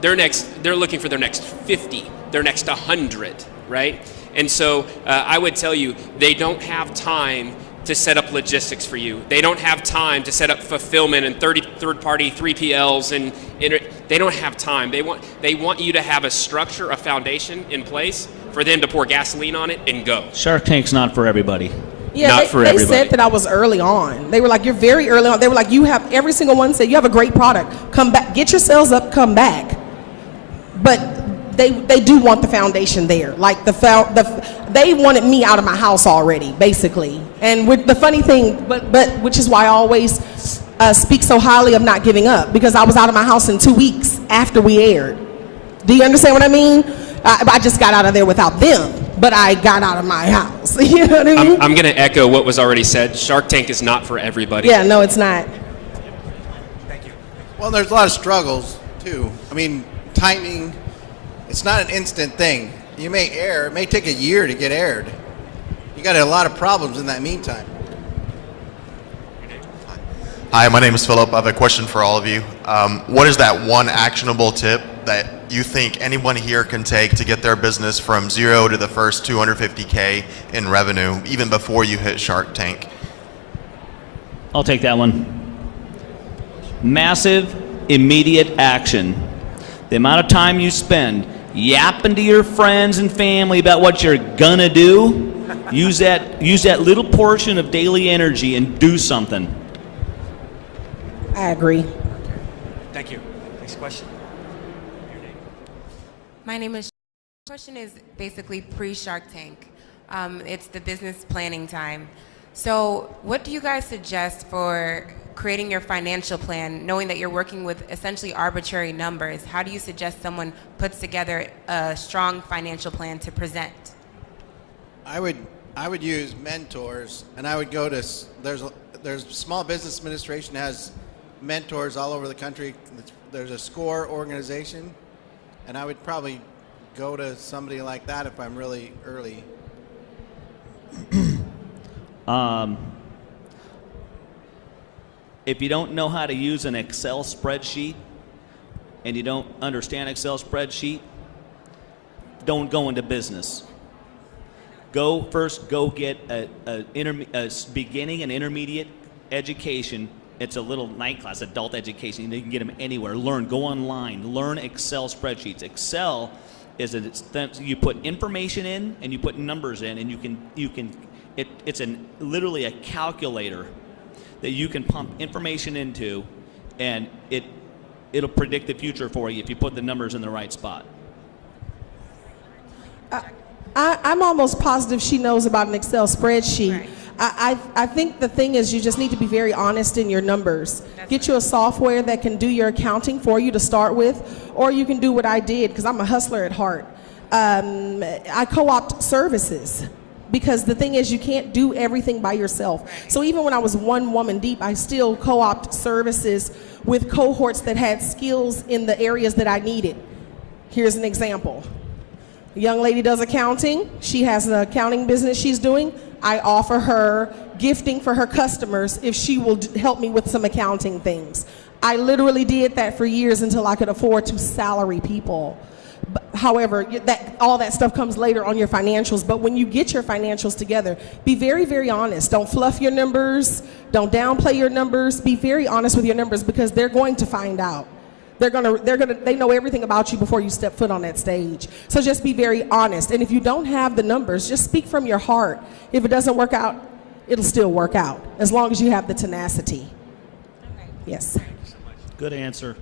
They're looking for their next 50, their next 100, right? And so I would tell you, they don't have time to set up logistics for you. They don't have time to set up fulfillment and third-party 3PLs, and they don't have time. They want you to have a structure, a foundation in place for them to pour gasoline on it and go. Shark Tank's not for everybody. Yeah, they said that I was early on. They were like, you're very early on. They were like, every single one said, you have a great product. Come back, get your sales up, come back. But they do want the foundation there. Like they wanted me out of my house already, basically. And with the funny thing, but which is why I always speak so highly of not giving up, because I was out of my house in 2 weeks after we aired. Do you understand what I mean? I just got out of there without them, but I got out of my house. You know what I mean? I'm going to echo what was already said. Shark Tank is not for everybody. Yeah, no, it's not. Thank you. Well, there's a lot of struggles, too. I mean, timing, it's not an instant thing. You may air, it may take a year to get aired. You got a lot of problems in that meantime. Hi, my name is Philip. I have a question for all of you. What is that one actionable tip that you think anyone here can take to get their business from zero to the first 250K in revenue, even before you hit Shark Tank? I'll take that one. Massive, immediate action. The amount of time you spend yapping to your friends and family about what you're gonna do, use that little portion of daily energy and do something. I agree. Thank you. Next question. My name is. Question is basically pre-Shark Tank. It's the business planning time. So, what do you guys suggest for creating your financial plan, knowing that you're working with essentially arbitrary numbers? How do you suggest someone puts together a strong financial plan to present? I would use mentors, and I would go to there's Small Business Administration has mentors all over the country. There's a SCORE organization, and I would probably go to somebody like that if I'm really early. If you don't know how to use an Excel spreadsheet and you don't understand Excel spreadsheet, don't go into business. Go get a beginning and intermediate education. It's a little night class, adult education. You can get them anywhere. Learn, go online, learn Excel spreadsheets. Excel is you put information in and you put numbers in, and it's literally a calculator that you can pump information into, and it'll predict the future for you if you put the numbers in the right spot. I'm almost positive she knows about an Excel spreadsheet. Right. I think the thing is you just need to be very honest in your numbers. Get you a software that can do your accounting for you to start with, or you can do what I did, because I'm a hustler at heart. I co-opt services. Because the thing is, you can't do everything by yourself. So even when I was one woman deep, I still co-opt services with cohorts that had skills in the areas that I needed. Here's an example. A young lady does accounting. She has an accounting business she's doing. I offer her gifting for her customers if she will help me with some accounting things. I literally did that for years until I could afford to salary people. However, all that stuff comes later on your financials. But when you get your financials together, be very, very honest. Don't fluff your numbers. Don't downplay your numbers. Be very honest with your numbers, because they're going to find out. They know everything about you before you step foot on that stage. So just be very honest. And if you don't have the numbers, just speak from your heart. If it doesn't work out, it'll still work out, as long as you have the tenacity. Okay. Yes. Good answer.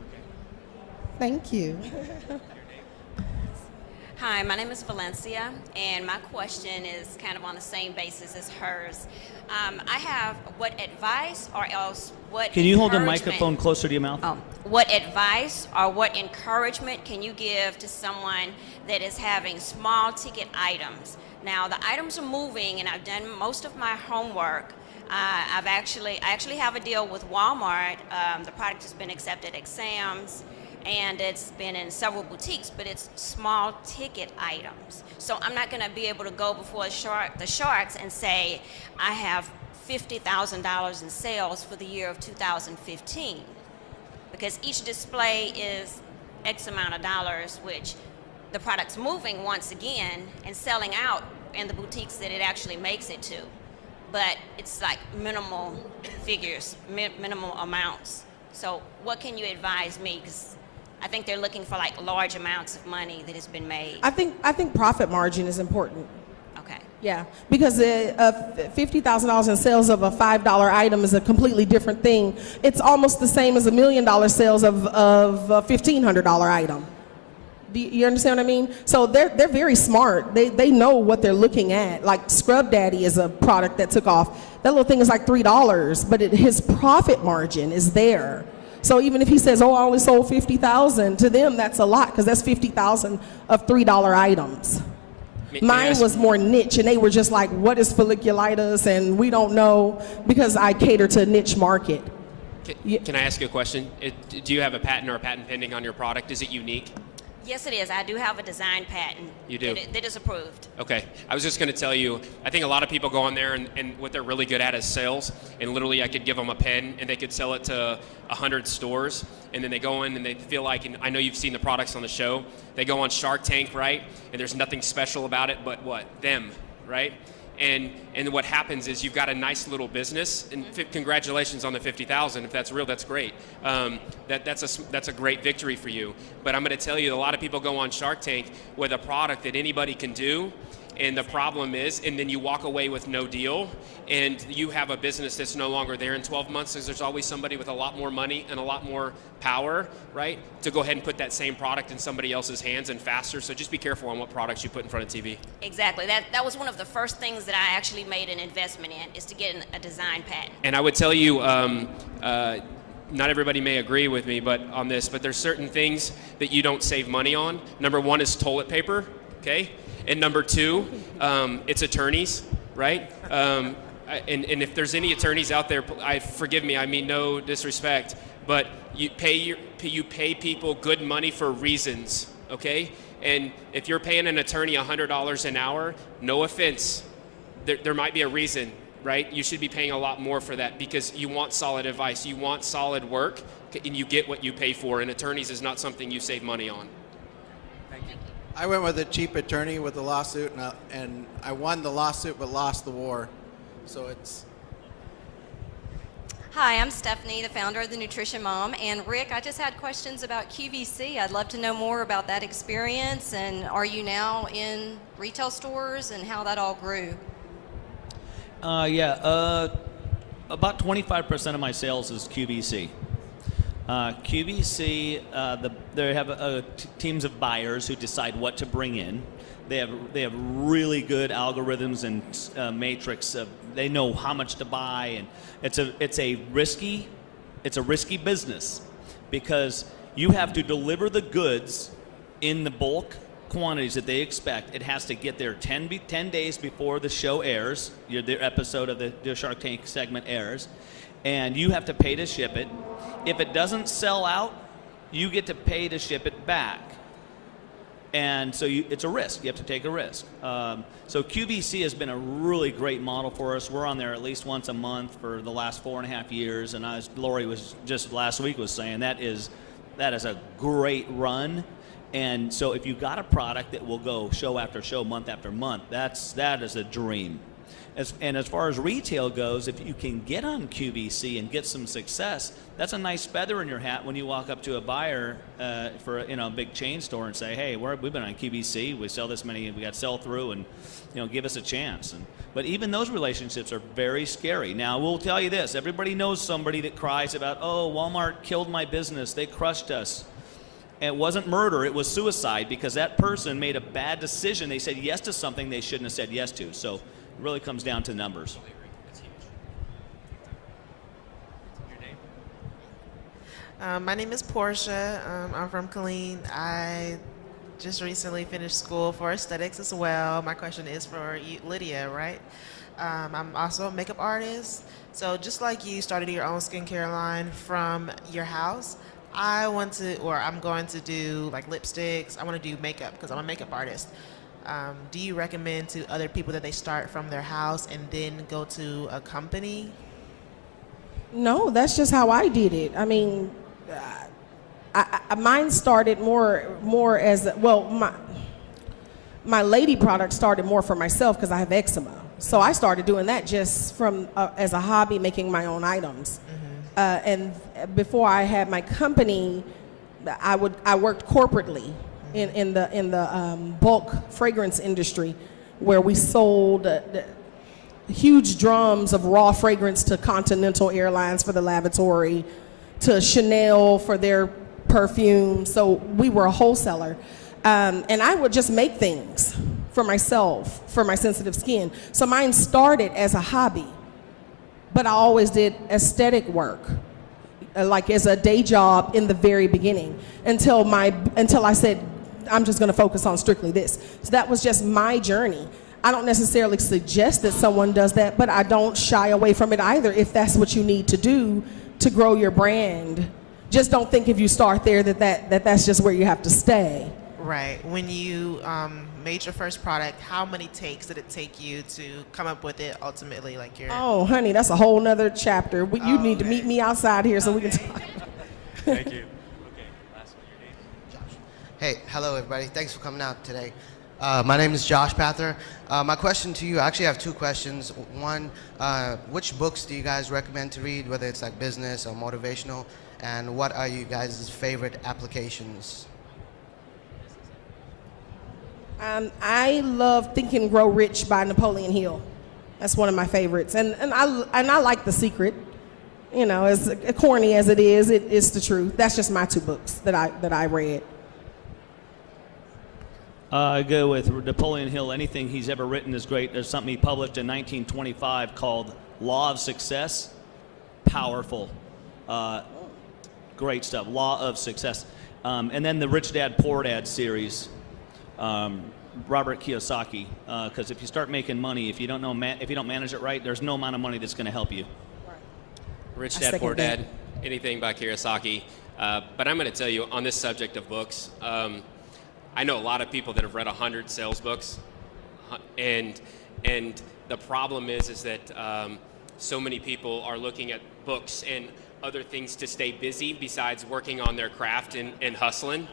Thank you. Hi, my name is Valencia, and my question is kind of on the same basis as hers. I have what advice or else what Can you hold the encouragement- microphone closer to your mouth? Oh, what advice or what encouragement can you give to someone that is having small ticket items? Now, the items are moving, and I've done most of my homework. I actually have a deal with Walmart. The product has been accepted at Sam's, and it's been in several boutiques, but it's small ticket items. So I'm not going to be able to go before the sharks and say, I have $50,000 in sales for the year of 2015, because each display is X amount of dollars, which the product's moving once again and selling out in the boutiques that it actually makes it to. But it's like minimal figures, minimal amounts. So what can you advise me? Because I think they're looking for like large amounts of money that has been made. I think profit margin is important. Okay. Yeah, because $50,000 in sales of a $5 item is a completely different thing. It's almost the same as $1 million sales of a $1,500 item. Do you understand what I mean? So they're very smart. They know what they're looking at. Like Scrub Daddy is a product that took off. That little thing is like $3, but his profit margin is there. So even if he says, oh, I only sold 50,000, to them that's a lot, because that's 50,000 of $3 items. Mine was more niche, and they were just like, what is folliculitis? And we don't know, because I cater to a niche market. Can I ask you a question? Do you have a patent or a patent pending on your product? Is it unique? Yes, it is. I do have a design patent. You do? That is approved. Okay. I was just going to tell you, I think a lot of people go on there and what they're really good at is sales. And literally I could give them a pen and they could sell it to 100 stores. And then they go in and they feel like, and I know you've seen the products on the show, they go on Shark Tank, right? And there's nothing special about it but what? Them, right? And what happens is you've got a nice little business, and congratulations on the 50,000. If that's real, that's great. That's a great victory for you. But I'm going to tell you, a lot of people go on Shark Tank with a product that anybody can do, and the problem is, and then you walk away with no deal, and you have a business that's no longer there in 12 months, because there's always somebody with a lot more money and a lot more power, right, to go ahead and put that same product in somebody else's hands and faster. So just be careful on what products you put in front of TV. Exactly. That was one of the first things that I actually made an investment in, is to get a design patent. And I would tell you, not everybody may agree with me on this, but there's certain things that you don't save money on. Number one is toilet paper, okay? And number two, it's attorneys, right? And if there's any attorneys out there, forgive me, I mean no disrespect, but you pay people good money for reasons, okay? And if you're paying an attorney $100 an hour, no offense, there might be a reason, right? You should be paying a lot more for that because you want solid advice, you want solid work, and you get what you pay for. And attorneys is not something you save money on. I went with a cheap attorney with a lawsuit, and I won the lawsuit but lost the war. So it's... Hi, I'm Stephanie, the founder of the Nutrition Mom. And Rick, I just had questions about QVC. I'd love to know more about that experience. And are you now in retail stores and how that all grew? About 25% of my sales is QVC. QVC, they have teams of buyers who decide what to bring in. They have really good algorithms and matrix. They know how much to buy, and it's a risky business because you have to deliver the goods in the bulk quantities that they expect. It has to get there 10 days before the show airs. Their episode of the Shark Tank segment airs, and you have to pay to ship it. If it doesn't sell out, you get to pay to ship it back. And so it's a risk. You have to take a risk. So QVC has been a really great model for us. We're on there at least once a month for the last 4.5 years. And as Lori was just last week was saying, that is a great run. And so if you got a product that will go show after show, month after month, that is a dream. And as far as retail goes, if you can get on QVC and get some success, that's a nice feather in your hat when you walk up to a buyer for a big chain store and say, hey, we've been on QVC, we sell this many, we got sell through, and give us a chance. But even those relationships are very scary. Now, we'll tell you this, everybody knows somebody that cries about, oh, Walmart killed my business, they crushed us. And it wasn't murder, it was suicide, because that person made a bad decision. They said yes to something they shouldn't have said yes to. So it really comes down to numbers. My name is Portia. I'm from Killeen. I just recently finished school for aesthetics as well. My question is for you, Lydia, right? I'm also a makeup artist. So just like you started your own skincare line from your house, I'm going to do like lipsticks. I want to do makeup because I'm a makeup artist. Do you recommend to other people that they start from their house and then go to a company? No, that's just how I did it. I mean, mine started more as my lady product started more for myself because I have eczema. So I started doing that just from as a hobby, making my own items. Mm-hmm. And before I had my company, I worked corporately in the bulk fragrance industry, where we sold huge drums of raw fragrance to Continental Airlines for the lavatory, to Chanel for their perfume. So we were a wholesaler. And I would just make things for myself, for my sensitive skin. So mine started as a hobby, but I always did aesthetic work, like as a day job in the very beginning, until I said, I'm just gonna focus on strictly this. So that was just my journey. I don't necessarily suggest that someone does that, but I don't shy away from it either if that's what you need to do to grow your brand. Just don't think if you start there that's just where you have to stay. Right. When you made your first product, how many takes did it take you to come up with it ultimately? Like your. Oh, honey, that's a whole nother chapter. You need to meet me outside here so we can talk. Thank you. Hey, hello everybody. Thanks for coming out today. My name is Josh Pather. My question to you, I actually have two questions. One, which books do you guys recommend to read, whether it's like business or motivational? And what are you guys' favorite applications? I love Think and Grow Rich by Napoleon Hill. That's one of my favorites. And I like The Secret. You know, as corny as it is the truth. That's just my two books that I read. I go with Napoleon Hill. Anything he's ever written is great. There's something he published in 1925 called Law of Success. Powerful. Great stuff. Law of Success. And then the Rich Dad, Poor Dad series. Robert Kiyosaki. Because if you start making money, if you don't manage it right, there's no amount of money that's going to help you. Rich Dad, Poor Dad, anything by Kiyosaki. But I'm going to tell you on this subject of books, I know a lot of people that have read 100 sales books, and the problem is that so many people are looking at books and other things to stay busy besides working on their craft and hustling,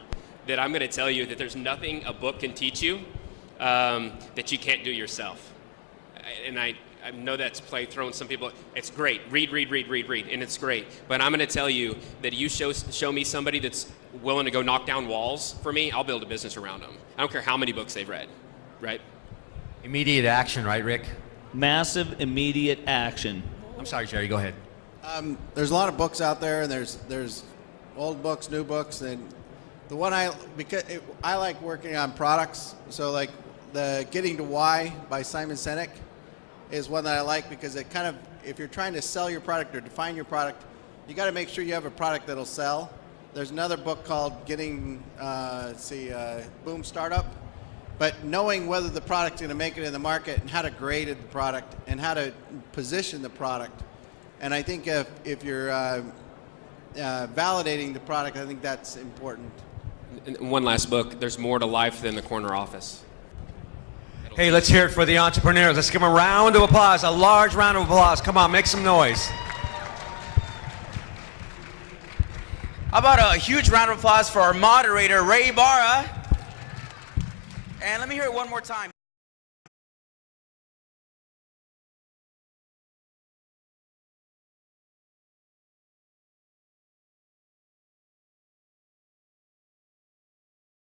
that I'm going to tell you that there's nothing a book can teach you that you can't do yourself. And I know that's throwing some people. It's great. Read, and it's great. But I'm going to tell you that you show me somebody that's willing to go knock down walls for me, I'll build a business around them. I don't care how many books they've read, right? Immediate action, right, Rick? Massive immediate action. I'm sorry, Jerry, go ahead. There's a lot of books out there, and there's old books, new books, and the one I like working on products. So like the Getting to Why by Simon Sinek is one that I like because it kind of, if you're trying to sell your product or define your product, you got to make sure you have a product that'll sell. There's another book called Boom Startup. But knowing whether the product's going to make it in the market and how to grade the product and how to position the product. And I think if you're validating the product, I think that's important. And one last book, There's More to Life Than the Corner Office. Hey, let's hear it for the entrepreneurs. Let's give them a round of applause, a large round of applause. Come on, make some noise. How about a huge round of applause for our moderator, Rey Ybarra? And let me hear it one more time.